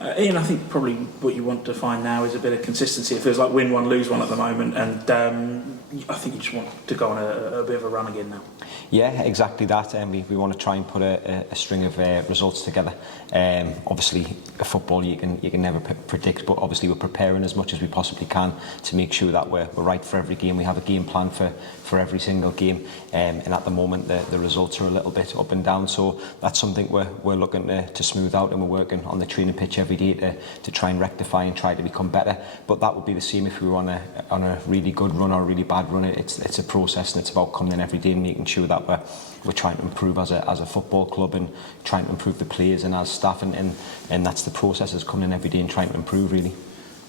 Ian, I think probably what you want to find now is a bit of consistency. It feels like win one, lose one at the moment, and I think you just want to go on a bit of a run again now. Yeah, exactly that. We want to try and put a string of results together. Obviously, football you can never predict, but obviously we're preparing as much as we possibly can to make sure that we're right for every game. We have a game plan for every single game, and at the moment the results are a little bit up and down. So that's something we're looking to smooth out, and we're working on the training pitch every day to try and rectify and try to become better. But that would be the same if we were on a really good run or a really bad run. It's a process, and it's about coming in every day and making sure that we're trying to improve as a football club and trying to improve the players and as staff, and that's the process, is coming in every day and trying to improve really.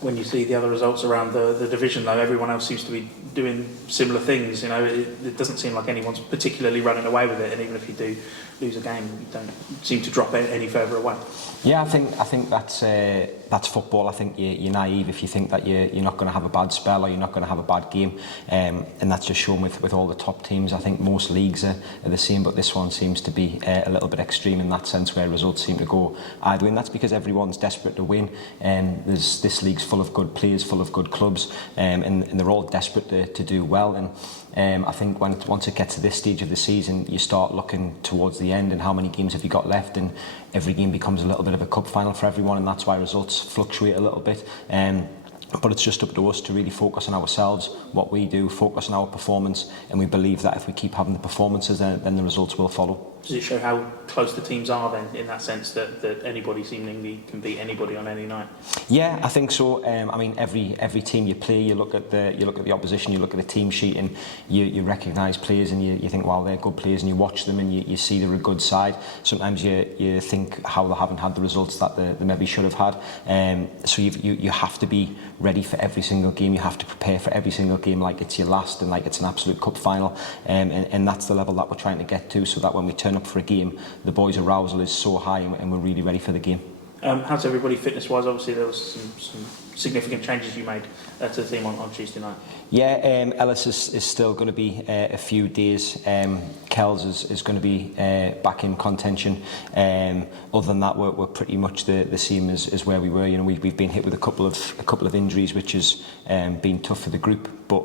When you see the other results around the division, though, everyone else seems to be doing similar things. You know, it doesn't seem like anyone's particularly running away with it, and even if you do lose a game, you don't seem to drop any further away. Yeah, I think that's football. I think you're naive if you think that you're not going to have a bad spell or you're not going to have a bad game, and that's just shown with all the top teams. I think most leagues are the same, but this one seems to be a little bit extreme in that sense, where results seem to go either way, and that's because everyone's desperate to win. This league's full of good players, full of good clubs, and they're all desperate to do well. And I think once it gets to this stage of the season, you start looking towards the end and how many games have you got left, and every game becomes a little bit of a cup final for everyone, and that's why results fluctuate a little bit. But it's just up to us to really focus on ourselves, what we do, focus on our performance, and we believe that if we keep having the performances, then the results will follow. Does it show how close the teams are then, in that sense, that anybody seemingly can beat anybody on any night? Yeah, I think so. I mean, every team you play, you look at the opposition, you look at the team sheet, and you recognise players, and you think, wow, they're good players, and you watch them, and you see they're a good side. Sometimes you think how they haven't had the results that they maybe should have had. So you have to be ready for every single game. You have to prepare for every single game like it's your last and like it's an absolute cup final. And that's the level that we're trying to get to, so that when we turn up for a game, the boys' arousal is so high, and we're really ready for the game. How's everybody fitness-wise? Obviously, there was some significant changes you made to the team on Tuesday night. Yeah, Ellis is still going to be a few days. Kells is going to be back in contention. Other than that, we're pretty much the same as where we were. You know, we've been hit with a couple of injuries, which has been tough for the group, but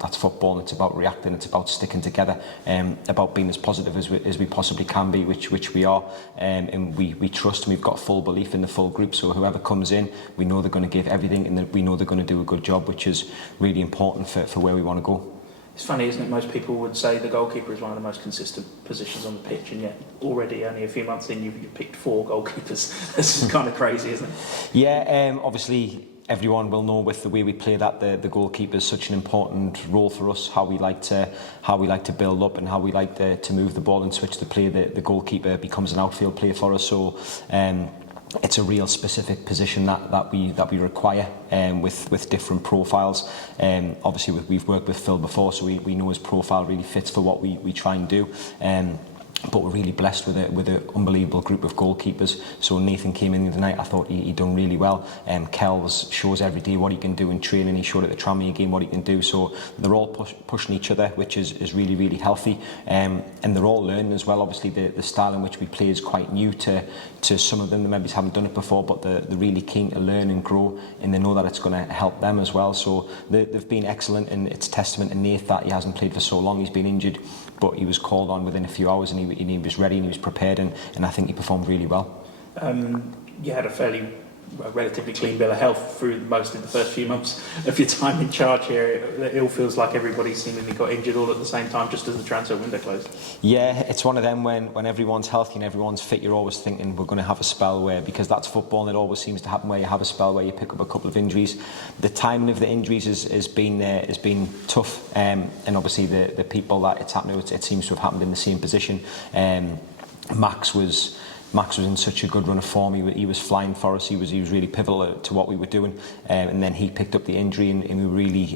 that's football, and it's about reacting, it's about sticking together, about being as positive as we possibly can be, which we are, and we trust, and we've got full belief in the full group. So whoever comes in, we know they're going to give everything, and we know they're going to do a good job, which is really important for where we want to go. It's funny, isn't it? Most people would say the goalkeeper is one of the most consistent positions on the pitch, and yet already only a few months in, you've picked 4 goalkeepers. This is kind of crazy, isn't it? Yeah, obviously everyone will know with the way we play that the goalkeeper is such an important role for us. How we like to build up, and how we like to move the ball and switch the play. The goalkeeper becomes an outfield player for us. So it's a real specific position that we require, with different profiles. Obviously we've worked with Phil before, so we know his profile really fits for what we try and do. But we're really blessed with an unbelievable group of goalkeepers. So Nathan came in the other night, I thought he done really well. Kells shows every day what he can do in training. He showed at the Tranmere game what he can do. So they're all pushing each other, which is really, really healthy. And they're all learning as well. Obviously the style in which we play is quite new to some of them. They maybe haven't done it before, but they're really keen to learn and grow, and they know that it's going to help them as well. So they've been excellent, and it's testament to Nate that he hasn't played for so long. He's been injured, but he was called on within a few hours, and he was ready, and he was prepared, and I think he performed really well. You had a relatively clean bill of health through most of the first few months of your time in charge here. It all feels like everybody seemingly got injured all at the same time, just as the transfer window closed. Yeah, it's one of them when everyone's healthy and everyone's fit, you're always thinking we're going to have a spell where, because that's football, and it always seems to happen where you have a spell where you pick up a couple of injuries. The timing of the injuries has been tough, and obviously the people that it's happened to, it seems to have happened in the same position. Max was in such a good run of form. He was flying for us. He was really pivotal to what we were doing, and then he picked up the injury, and we really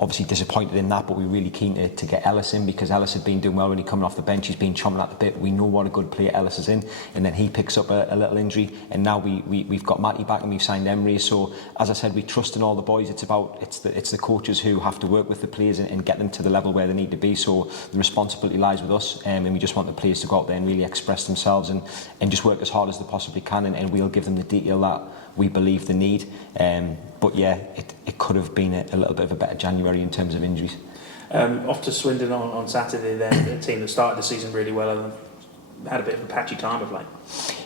obviously disappointed in that, but we're really keen to get Ellis in, because Ellis had been doing well when he coming off the bench. He's been chomping at the bit. We know what a good player Ellis is in, and then he picks up a little injury, and now we've got Matty back and we've signed Emery. So as I said, we trust in all the boys. It's the coaches who have to work with the players and get them to the level where they need to be. So the responsibility lies with us, and we just want the players to go out there and really express themselves and just work as hard as they possibly can, and we'll give them the detail that we believe they need. But yeah, it could have been a little bit of a better January in terms of injuries. Off to Swindon on Saturday, then, a team that started the season really well and had a bit of a patchy time of late.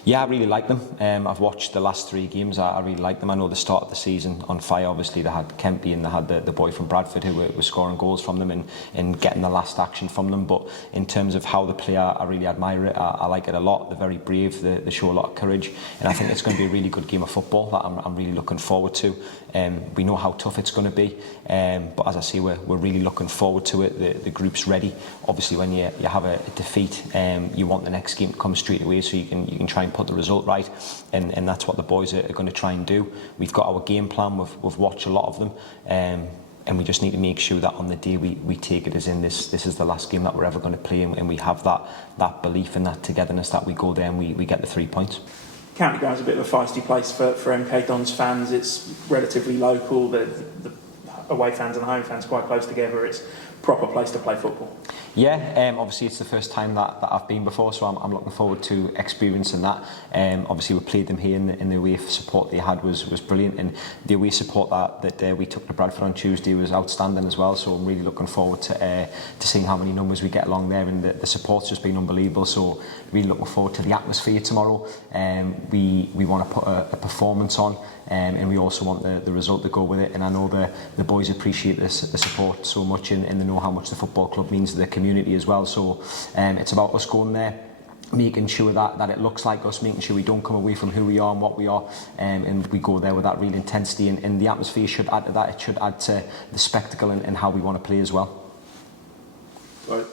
Yeah, I really like them. I've watched the last 3 games. I really like them. I know the start of the season on fire. Obviously, they had Kempy and they had the boy from Bradford who was scoring goals from them and getting the last action from them. But in terms of how they play, I really admire it. I like it a lot. They're very brave. They show a lot of courage. And I think it's going to be a really good game of football that I'm really looking forward to. We know how tough it's going to be. But as I say, we're really looking forward to it. The group's ready. Obviously, when you have a defeat, you want the next game to come straight away so you can try and put the result right, and that's what the boys are going to try and do. We've got our game plan. We've watched a lot of them, and we just need to make sure that on the day we take it as in this is the last game that we're ever going to play, and we have that belief and that togetherness that we go there and we get the 3 points. County Ground's a bit of a feisty place for MK Dons fans. It's relatively local. The away fans and the home fans quite close together. It's a proper place to play football. Yeah, obviously it's the first time that I've been before, so I'm looking forward to experiencing that. Obviously we played them here, and the away support they had was brilliant, and the away support that we took to Bradford on Tuesday was outstanding as well. So I'm really looking forward to seeing how many numbers we get along there, and the support's just been unbelievable. So really looking forward to the atmosphere tomorrow. We want to put a performance on, and we also want the result to go with it. And I know the boys appreciate the support so much, and they know how much the football club means to the community as well. So it's about us going there, making sure that it looks like us, making sure we don't come away from who we are and what we are, and we go there with that real intensity, and the atmosphere should add to that. It should add to the spectacle and how we want to play as well. Right.